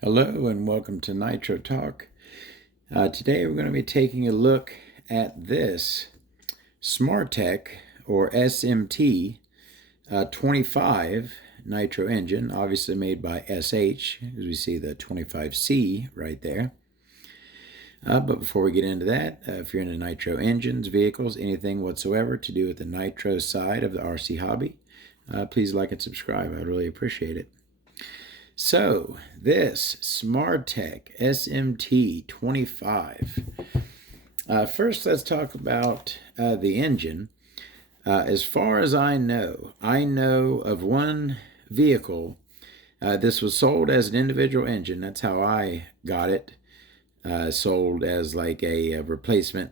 Hello and welcome to Nitro Talk. Today we're going to be taking a look at this Smartech or SMT 25 Nitro engine, obviously made by SH, as we see the 25C right there. But before we get into that, if you're into nitro engines, vehicles, anything whatsoever to do with the nitro side of the RC hobby, please like and subscribe. I'd really appreciate it. So, this Smartech SMT 25. First, let's talk about the engine. As far as I know of one vehicle. This was sold as an individual engine. That's how I got it. Sold as like a replacement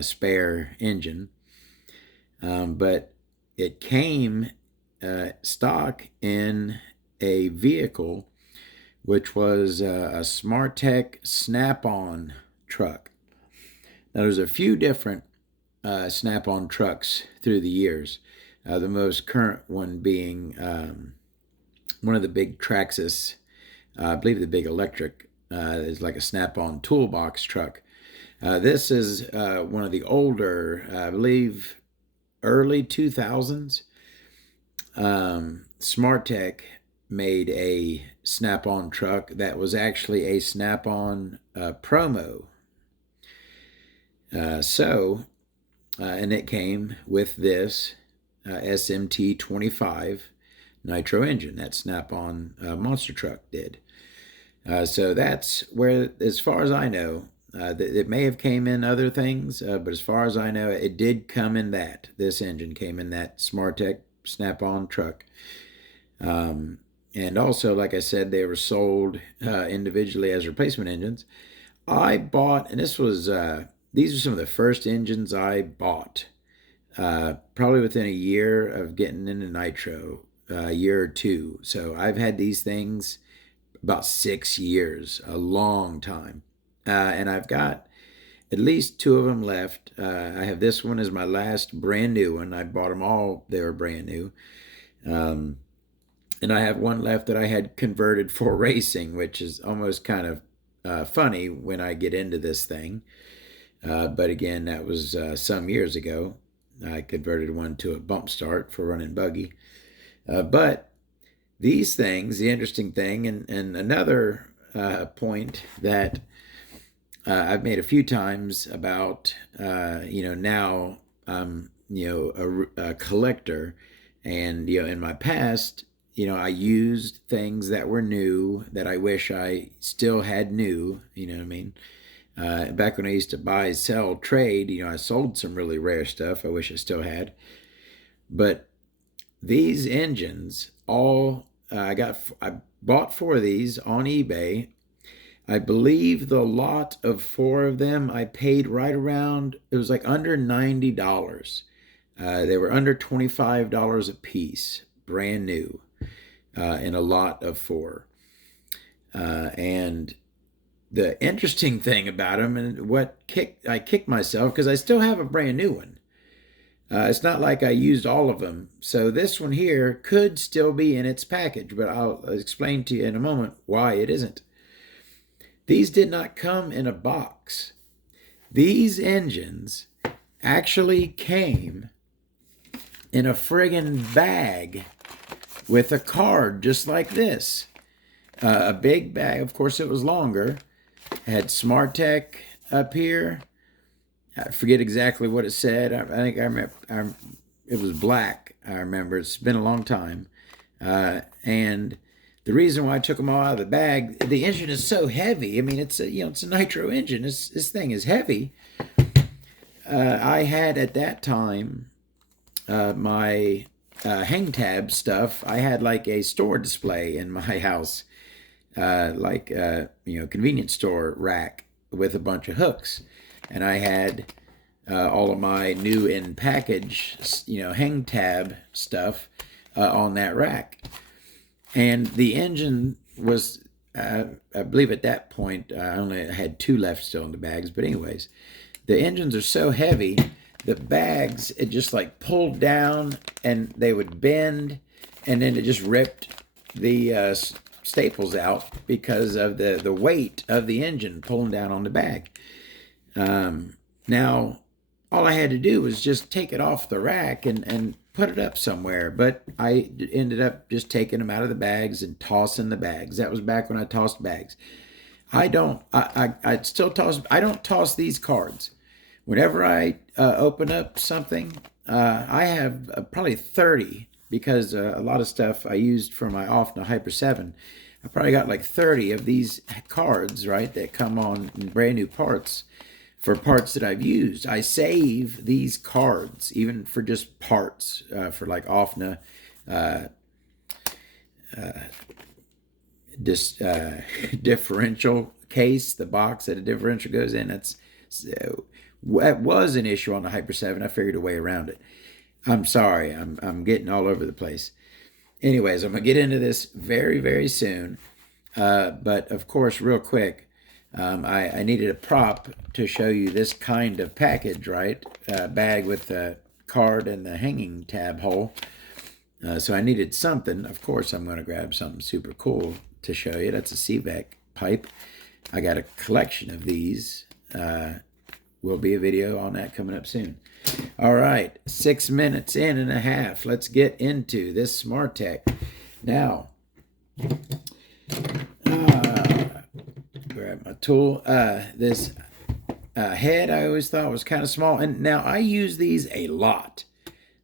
spare engine. But it came stock in a vehicle which was a Smartech Snap-on truck. Now there's a few different Snap-on trucks through the years. The most current one being one of the big Traxxas, I believe the big electric, is like a Snap-on toolbox truck. This is one of the older, I believe, early 2000s. Smartech made a Snap-on truck that was actually a Snap-on promo. And it came with this SMT 25 nitro engine that Snap-on monster truck did. So that's where, as far as I know, it may have came in other things, but as far as I know, it did come in that. This engine came in that Smartech Snap-on truck. And also, like I said, they were sold individually as replacement engines. I bought, and this was, these are some of the first engines I bought, probably within a year of getting into nitro, a year or two. So I've had these things about 6 years, a long time. And I've got at least 2 of them left. I have this one as my last brand new one. I bought them all, they were brand new. And I have one left that I had converted for racing, which is almost kind of funny when I get into this thing. But again, that was some years ago. I converted one to a bump start for running buggy. But these things, the interesting thing, and another point that I've made a few times about, now I'm, a collector. And, in my past, I used things that were new that I wish I still had new, you know what I mean? Back when I used to buy, sell, trade, I sold some really rare stuff I wish I still had. But these engines, all, I bought 4 of these on eBay. I believe the lot of 4 of them, I paid right around, it was like under $90. They were under $25 a piece, brand new, in a lot of 4. And the interesting thing about them, and I kicked myself because I still have a brand new one. It's not like I used all of them. So this one here could still be in its package, but I'll explain to you in a moment why it isn't. These did not come in a box. These engines actually came in a friggin' bag with a card just like this. A big bag. Of course, it was longer. It had Smartech up here. I forget exactly what it said. I think I remember. It was black. I remember. It's been a long time. And the reason why I took them all out of the bag, the engine is so heavy. I mean, it's a nitro engine. This thing is heavy. I had at that time my hang tab stuff. I had like a store display in my house, like convenience store rack with a bunch of hooks, and I had all of my new in package, hang tab stuff on that rack. And the engine was, I believe at that point, I only had 2 left still in the bags. But anyways, the engines are so heavy, the bags, it just like pulled down and they would bend, and then it just ripped the staples out because of the weight of the engine pulling down on the bag. Now, all I had to do was just take it off the rack and put it up somewhere. But I ended up just taking them out of the bags and tossing the bags. That was back when I tossed bags. I don't toss these cards. Whenever I open up something, I have probably 30, because a lot of stuff I used for my OFNA Hyper 7. I probably got like 30 of these cards, right, that come on brand new parts for parts that I've used. I save these cards, even for just parts, for like OFNA differential case, the box that a differential goes in. That was an issue on the Hyper 7. I figured a way around it. I'm sorry, I'm getting all over the place. Anyways, I'm gonna get into this very, very soon. But of course, real quick, I needed a prop to show you this kind of package, right? Bag with the card and the hanging tab hole. So I needed something. Of course, I'm going to grab something super cool to show you. That's a CVEC pipe. I got a collection of these. Will be a video on that coming up soon. All right, 6 minutes in and a half. Let's get into this Smartech. Now, grab my tool. This head I always thought was kind of small. And now I use these a lot.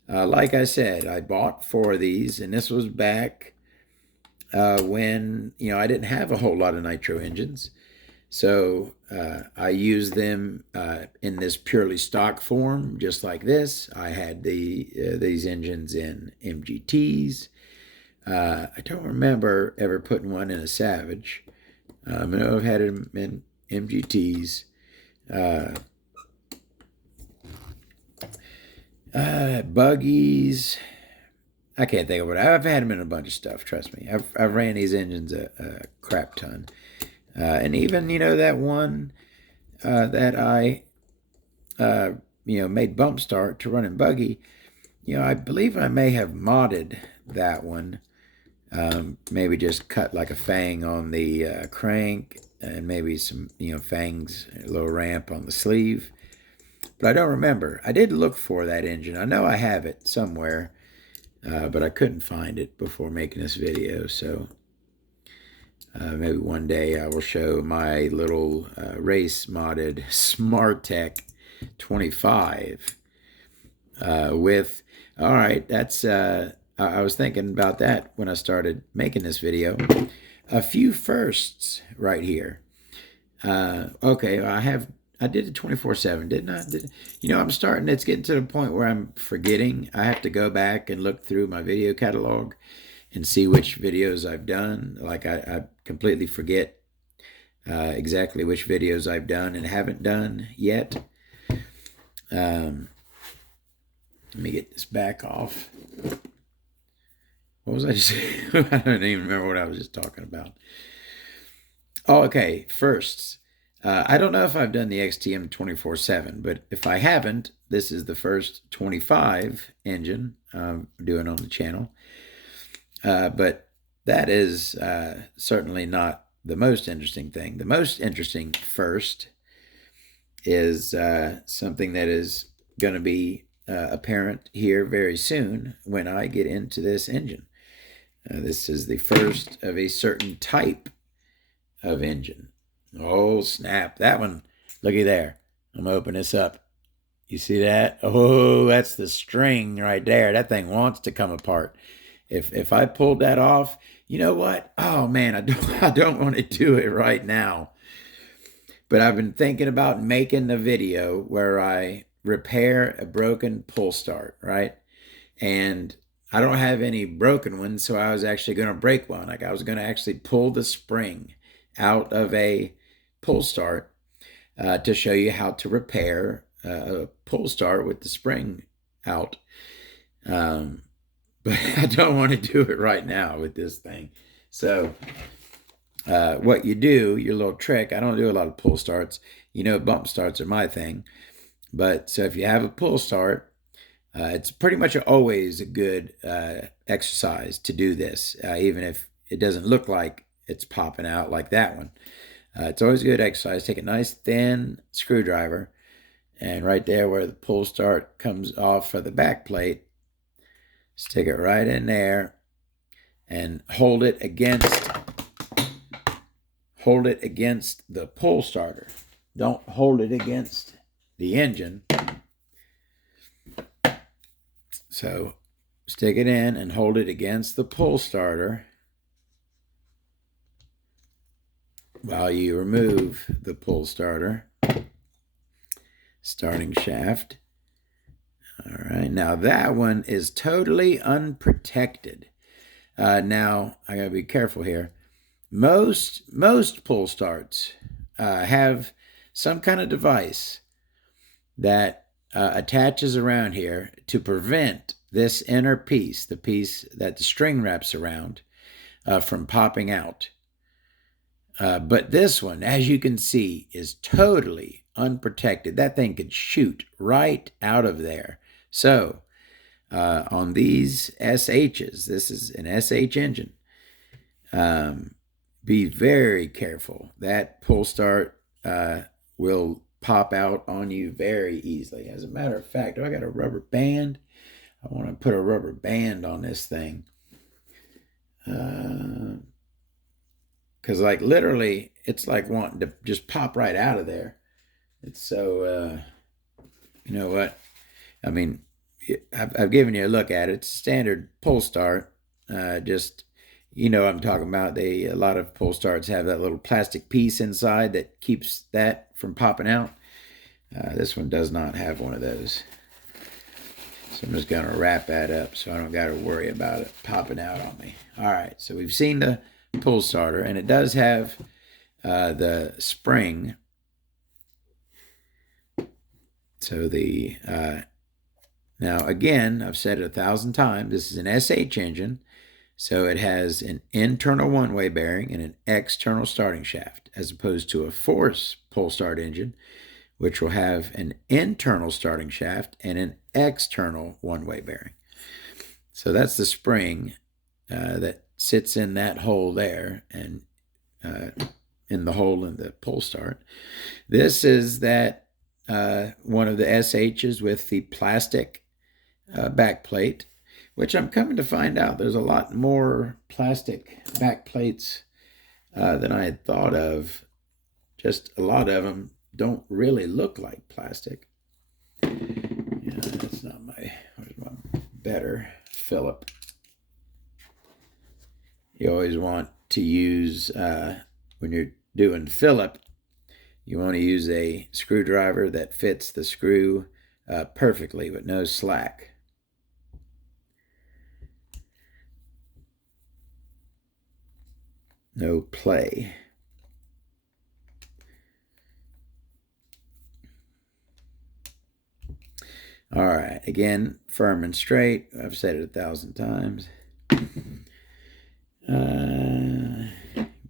Like I said, I bought 4 of these, and this was back when, I didn't have a whole lot of nitro engines. So I used them in this purely stock form, just like this. I had these engines in MGTs. I don't remember ever putting one in a Savage. I know I've had them in MGTs. Buggies. I can't think of it. I've had them in a bunch of stuff, trust me. I've ran these engines a crap ton. And even, that one that I, made bump start to run in buggy, I believe I may have modded that one. Maybe just cut like a fang on the crank, and maybe some, fangs, a little ramp on the sleeve. But I don't remember. I did look for that engine. I know I have it somewhere, but I couldn't find it before making this video. So maybe one day I will show my little race modded Smartech 25 with, all right, that's, I was thinking about that when I started making this video. A few firsts right here. Okay, I did it 24/7, didn't I? It's getting to the point where I'm forgetting. I have to go back and look through my video catalog and see which videos I've done. Like I completely forget exactly which videos I've done and haven't done yet. Let me get this back off. What was I just saying? I don't even remember what I was just talking about. Oh, okay, firsts. I don't know if I've done the XTM 24/7, but if I haven't, this is the first 25 engine I'm doing on the channel. But that is certainly not the most interesting thing. The most interesting first is something that is going to be apparent here very soon when I get into this engine. This is the first of a certain type of engine. Oh, snap. That one, looky there. I'm going to open this up. You see that? Oh, that's the string right there. That thing wants to come apart. If I pulled that off, you know what? Oh, man, I don't want to do it right now. But I've been thinking about making the video where I repair a broken pull start, right? And I don't have any broken ones, so I was actually going to break one. Like I was going to actually pull the spring out of a pull start to show you how to repair a pull start with the spring out. But I don't want to do it right now with this thing. So what you do, your little trick, I don't do a lot of pull starts. Bump starts are my thing. But so if you have a pull start, it's pretty much always a good exercise to do this, even if it doesn't look like it's popping out like that one. It's always good exercise. Take a nice thin screwdriver, and right there where the pull start comes off for the back plate, stick it right in there and hold it against the pull starter. Don't hold it against the engine. So stick it in and hold it against the pull starter while you remove the pull starter starting shaft. All right, now that one is totally unprotected. Now I gotta be careful here. Most pull starts have some kind of device that attaches around here to prevent this inner piece, the piece that the string wraps around, from popping out. But this one, as you can see, is totally unprotected. That thing could shoot right out of there. So on these SHs, this is an SH engine, be very careful. That pull start will pop out on you very easily. As a matter of fact, I got a rubber band. I want to put a rubber band on this thing. Because like literally, it's like wanting to just pop right out of there. It's so, you know what? I mean, I've given you a look at it. It's a standard pull start. Just, you know what I'm talking about. A lot of pull starts have that little plastic piece inside that keeps that from popping out. This one does not have one of those. So I'm just going to wrap that up so I don't got to worry about it popping out on me. All right, so we've seen the pull starter, and it does have the spring. So the now again, I've said it 1,000 times, this is an SH engine, so it has an internal one-way bearing and an external starting shaft, as opposed to a force pull start engine, which will have an internal starting shaft and an external one-way bearing. So that's the spring that sits in that hole there and in the hole in the pull start. This is that one of the SHs with the plastic back plate, which I'm coming to find out there's a lot more plastic back plates than I had thought of. Just a lot of them don't really look like plastic. Yeah, that's not where's my better Phillip. You always want to use, when you're doing Phillip, you want to use a screwdriver that fits the screw perfectly with no slack. No play. All right, again, firm and straight. I've said it 1,000 times.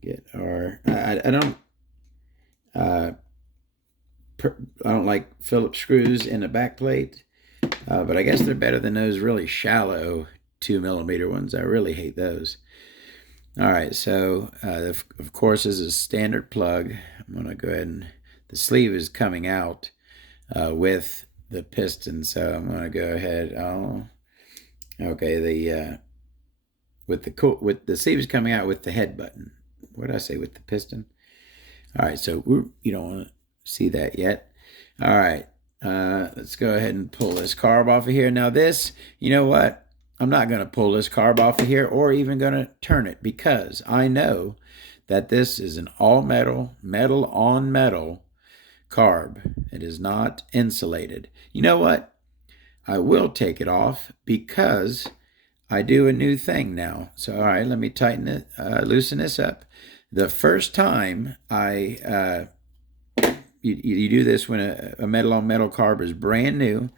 Get our. I don't like Phillips screws in the back plate, but I guess they're better than those really shallow 2mm ones. I really hate those. All right, so of course, this is a standard plug. I'm gonna go ahead and the sleeve is coming out with the piston, so I'm gonna go ahead. Oh, okay. With the sleeve is coming out with the head button. What did I say with the piston? All right, so you don't want to see that yet. All right, let's go ahead and pull this carb off of here. Now this, you know what? I'm not going to pull this carb off of here or even going to turn it, because I know that this is an all metal, metal on metal carb. It is not insulated. You know what? I will take it off because I do a new thing now. So, all right, let me tighten it, loosen this up. The first time you do this when a metal on metal carb is brand new,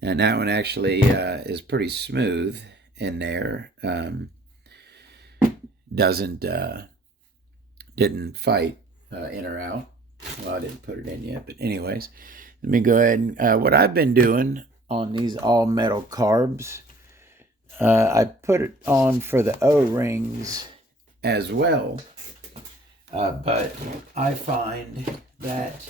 and that one actually is pretty smooth in there. Didn't fight in or out. Well, I didn't put it in yet, but anyways, let me go ahead and what I've been doing on these all metal carbs, I put it on for the O-rings as well. But I find that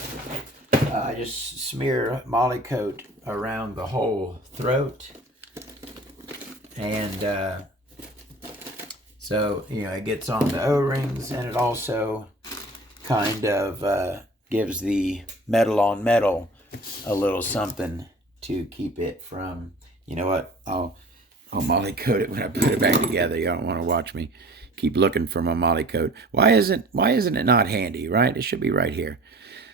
I just smear Molly coat around the whole throat, and so it gets on the O-rings, and it also kind of gives the metal on metal a little something to keep it from, you know what, I'll Molly coat it when I put it back together. You don't want to watch me keep looking for my Molly coat. Why isn't it not handy, right? It should be right here.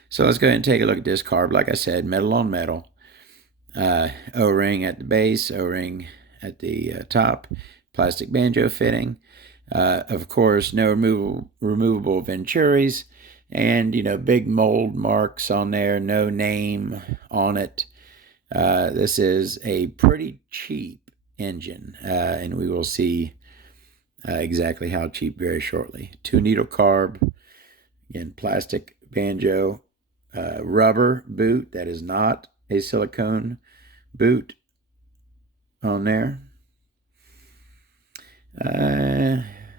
So let's go ahead and take a look at this carb. Like I said, metal on metal. O-ring at the base, O-ring at the top, plastic banjo fitting. Of course, no removable venturis, and big mold marks on there, no name on it. This is a pretty cheap engine, and we will see exactly how cheap very shortly. 2-needle carb, again, plastic banjo, rubber boot. That is not a silicone boot on there.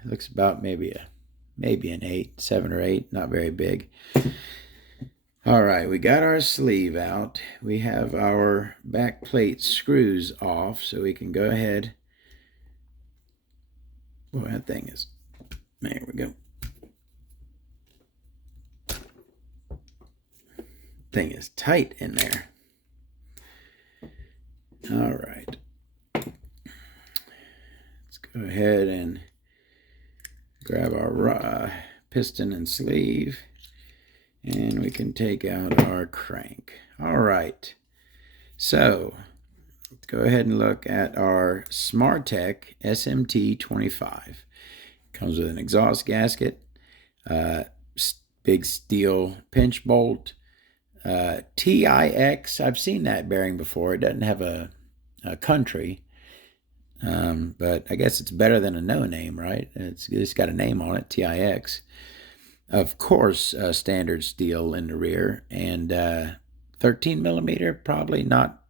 Looks about maybe an 8, 7 or 8, not very big. All right, we got our sleeve out. We have our back plate screws off, so we can go ahead. Well, that thing is, there we go. Thing is tight in there. All right. Let's go ahead and grab our piston and sleeve, and we can take out our crank. All right. So let's go ahead and look at our Smartech SMT 25. Comes with an exhaust gasket, big steel pinch bolt, TIX. I've seen that bearing before. It doesn't have a country, but I guess it's better than a no name, right? It's got a name on it, TIX. Of course, standard steel in the rear, and 13 millimeter, probably not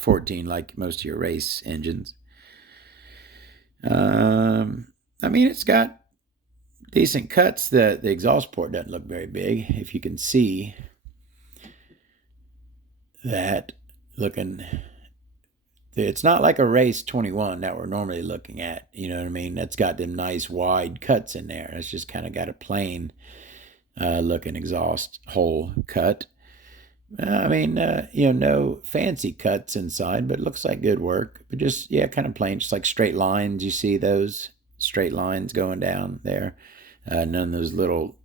14 like most of your race engines. I mean, it's got decent cuts. The exhaust port doesn't look very big, if you can see that looking. It's not like a race 21 that we're normally looking at. You know what I mean? That's got them nice wide cuts in there. It's just kind of got a plain looking exhaust hole cut. I mean, no fancy cuts inside, but it looks like good work. But just, kind of plain, just like straight lines. You see those straight lines going down there. None of those little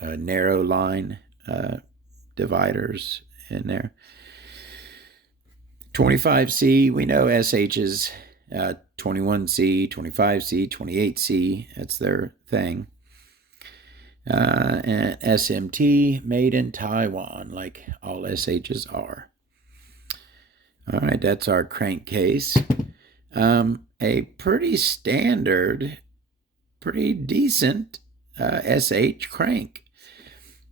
narrow line dividers in there. 25C, we know SH's 21C, 25C, 28C. That's their thing. And SMT, made in Taiwan, like all SHs are. All right, that's our crankcase. A pretty standard, pretty decent SH crank.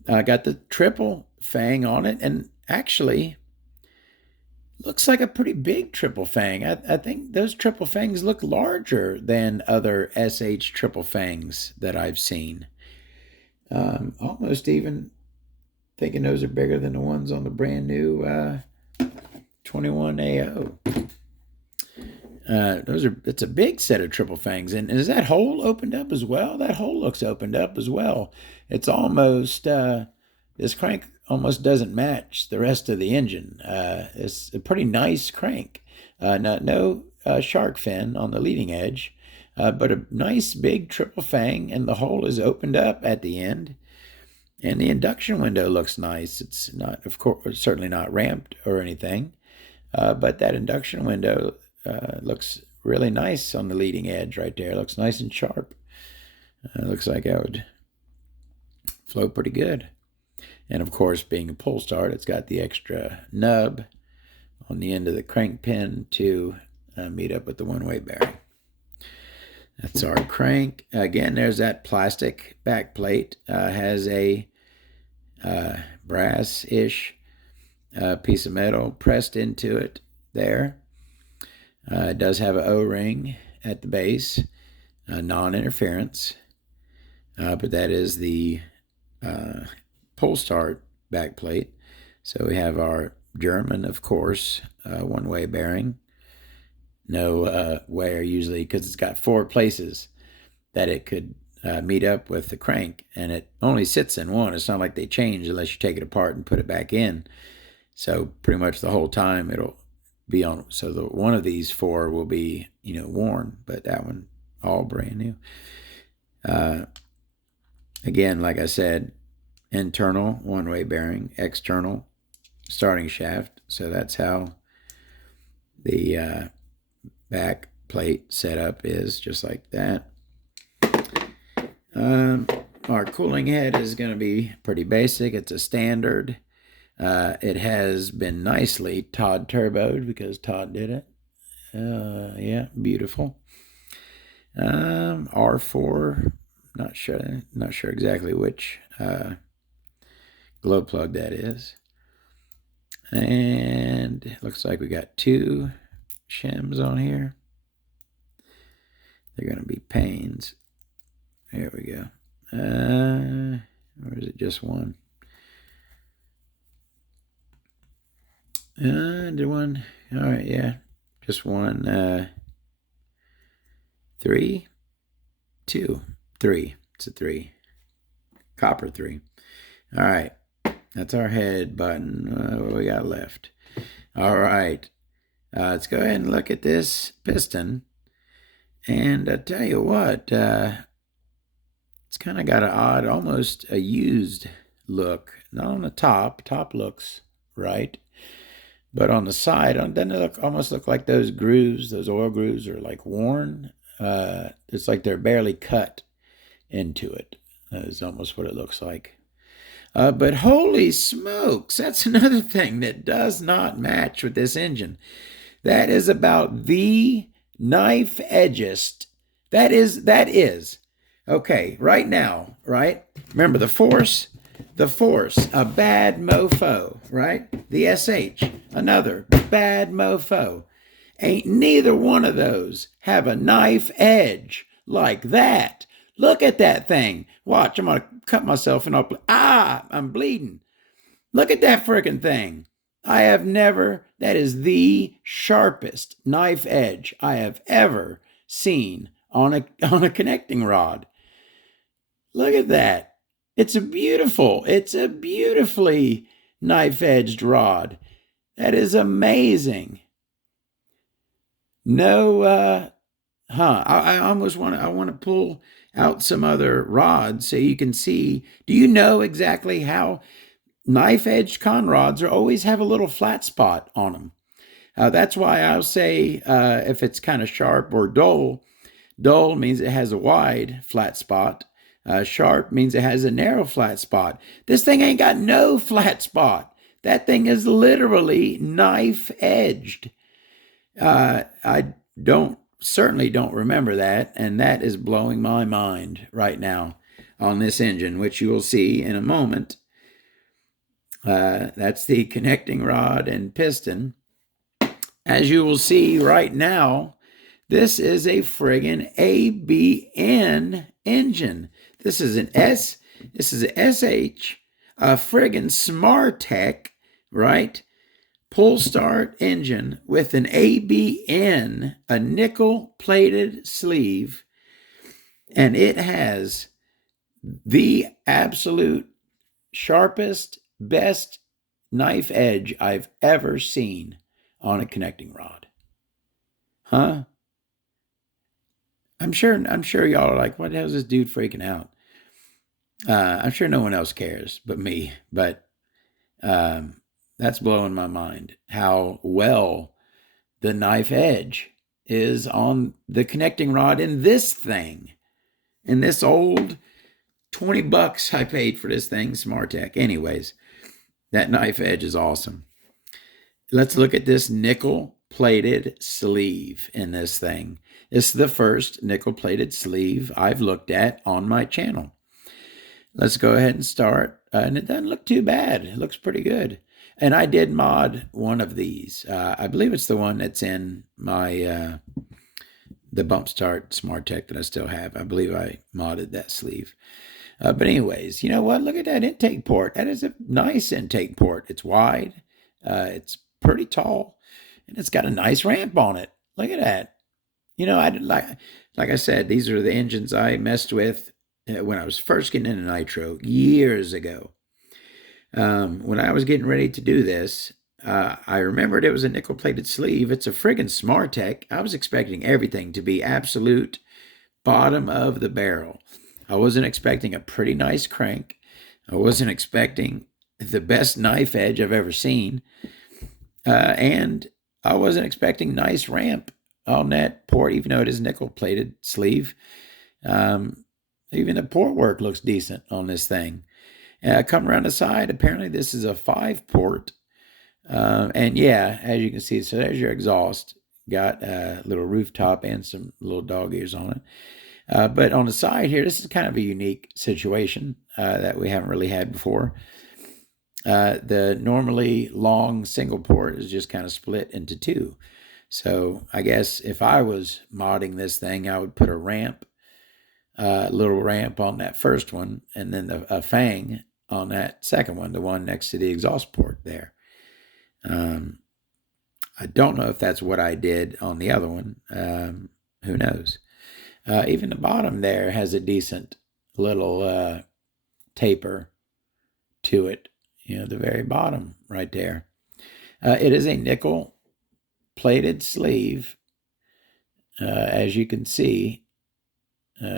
Got the triple fang on it, and actually looks like a pretty big triple fang. I think those triple fangs look larger than other SH triple fangs that I've seen. Almost even thinking those are bigger than the ones on the brand new 21AO. It's a big set of triple fangs. And is that hole opened up as well? That hole looks opened up as well. It's almost, this crank almost doesn't match the rest of the engine. It's a pretty nice crank. No shark fin on the leading edge, but a nice big triple fang, and the hole is opened up at the end. And the induction window looks nice. It's not, of course, certainly not ramped or anything, but that induction window looks really nice on the leading edge right there. It looks nice and sharp. Looks like that would flow pretty good. And of course, being a pull start, it's got the extra nub on the end of the crank pin to meet up with the one-way bearing. That's our crank. Again, there's that plastic back plate. Has a brass-ish piece of metal pressed into it there. It does have an O-ring at the base, non-interference, but that is the pull start back plate. So we have our German, of course, one-way bearing. No wear usually, because it's got 4 places that it could meet up with the crank, and it only sits in one. It's not like they change unless you take it apart and put it back in. So pretty much the whole time it'll be on. So one of these 4 will be, worn, but that one all brand new. Again, like I said, internal one-way bearing, external starting shaft. So that's how the back plate setup is, just like that. Our cooling head is going to be pretty basic. It's a standard. It has been nicely Todd turboed because Todd did it. Yeah, beautiful. R4, not sure exactly which glow plug that is. And it looks like we got 2 shims on here. They're going to be pains. There we go. Or is it just one? Did one? All right, yeah. Just one. 3, 2, 3. It's a 3. Copper 3. All right. That's our head button. What we got left? All right. Let's go ahead and look at this piston. And I tell you what, it's kind of got an odd, almost a used look. Not on the top. Top looks right. But on the side, doesn't it almost look like those grooves, those oil grooves are like worn? It's like they're barely cut into it. Is almost what it looks like. But holy smokes, that's another thing that does not match with this engine. That is about the knife edgest. That is. Okay, right now, right? Remember the Force, a bad mofo, right? The SH, another bad mofo. Ain't neither one of those have a knife edge like that. Look at that thing. Watch, I'm going to cut myself and I'm bleeding. Look at that freaking thing. That is the sharpest knife edge I have ever seen on a connecting rod. Look at that. It's a beautifully knife-edged rod. That is amazing. No, I almost want to pull out some other rods so you can see. Do you know exactly how knife-edged con rods always have a little flat spot on them? That's why I'll say if it's kind of sharp or dull. Dull means it has a wide flat spot. Sharp means it has a narrow flat spot. This thing ain't got no flat spot. That thing is literally knife-edged. I certainly don't remember that, and that is blowing my mind right now on this engine, which you will see in a moment. That's the connecting rod and piston. As you will see right now, this is a friggin' ABN engine. This is an SH, a friggin' Smartech, right? Pull start engine with an ABN, a nickel-plated sleeve, and it has the absolute sharpest, best knife edge I've ever seen on a connecting rod. Huh? I'm sure y'all are like, what the hell is this dude freaking out? I'm sure no one else cares but me, but that's blowing my mind how well the knife edge is on the connecting rod in this thing. In this old $20 I paid for this thing, Smartech. Anyways, that knife edge is awesome. Let's look at this nickel-plated sleeve in this thing. This is the first nickel-plated sleeve I've looked at on my channel. Let's go ahead and start. And it doesn't look too bad. It looks pretty good. And I did mod one of these. I believe it's the one that's in my the bump start Smartech that I still have. I believe I modded that sleeve. But anyways, you know what? Look at that intake port. That is a nice intake port. It's wide. It's pretty tall, and it's got a nice ramp on it. Look at that. You know, I did like I said, these are the engines I messed with when I was first getting into Nitro years ago. When I was getting ready to do this, I remembered it was a nickel-plated sleeve. It's a friggin' Smartech. I was expecting everything to be absolute bottom of the barrel. I wasn't expecting a pretty nice crank. I wasn't expecting the best knife edge I've ever seen. And I wasn't expecting nice ramp on that port, even though it is nickel-plated sleeve. Even the port work looks decent on this thing. Come around the side, apparently this is a 5-port. And yeah, as you can see, so there's your exhaust. Got a little rooftop and some little dog ears on it. But on the side here, this is kind of a unique situation that we haven't really had before. The normally long single port is just kind of split into two. So I guess if I was modding this thing, I would put a ramp, little ramp on that first one, and then a fang on that second one, the one next to the exhaust port there. I don't know if that's what I did on the other one. Who knows? Even the bottom there has a decent little taper to it. You know, the very bottom right there. It is a nickel plated sleeve, as you can see.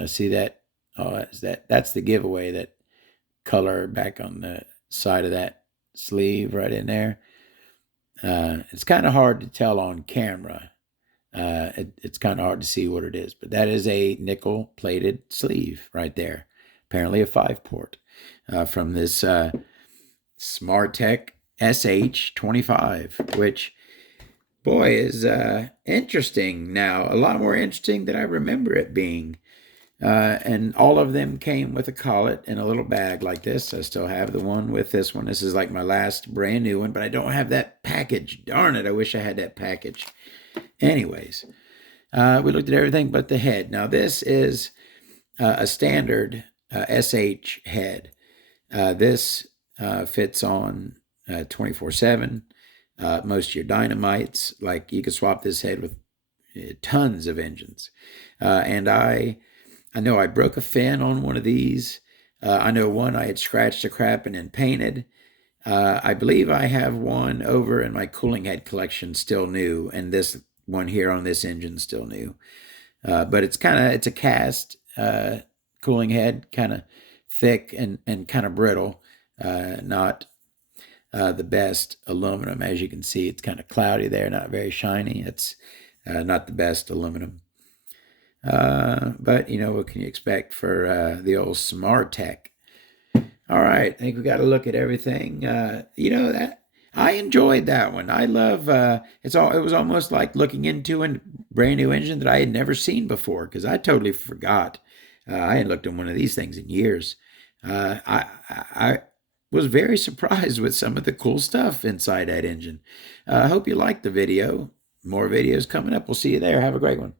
See that? Oh, that's the giveaway, that color back on the side of that sleeve right in there. It's kind of hard to tell on camera. It's kind of hard to see what it is, but that is a nickel plated sleeve right there. Apparently a 5-port from this Smartech SH 25, which, boy, is interesting now. A lot more interesting than I remember it being. And all of them came with a collet in a little bag like this. I still have the one with this one. This is like my last brand new one, but I don't have that package. Darn it, I wish I had that package. Anyways, we looked at everything but the head. Now, this is a standard SH head. This fits on 24/7. Most of your dynamites, like you could swap this head with tons of engines. And I know I broke a fin on one of these. I know one I had scratched the crap and then painted. I believe I have one over in my cooling head collection still new, and this one here on this engine still new. But it's a cast cooling head, kind of thick and kind of brittle. Not the best aluminum. As you can see, it's kind of cloudy there, not very shiny. It's not the best aluminum. But, you know, what can you expect for the old Smartech? All right, I think we got to look at everything. You know, that I enjoyed that one. I love it was almost like looking into a brand new engine that I had never seen before, because I totally forgot. I hadn't looked at one of these things in years. I was very surprised with some of the cool stuff inside that engine. I hope you liked the video. More videos coming up. We'll see you there. Have a great one.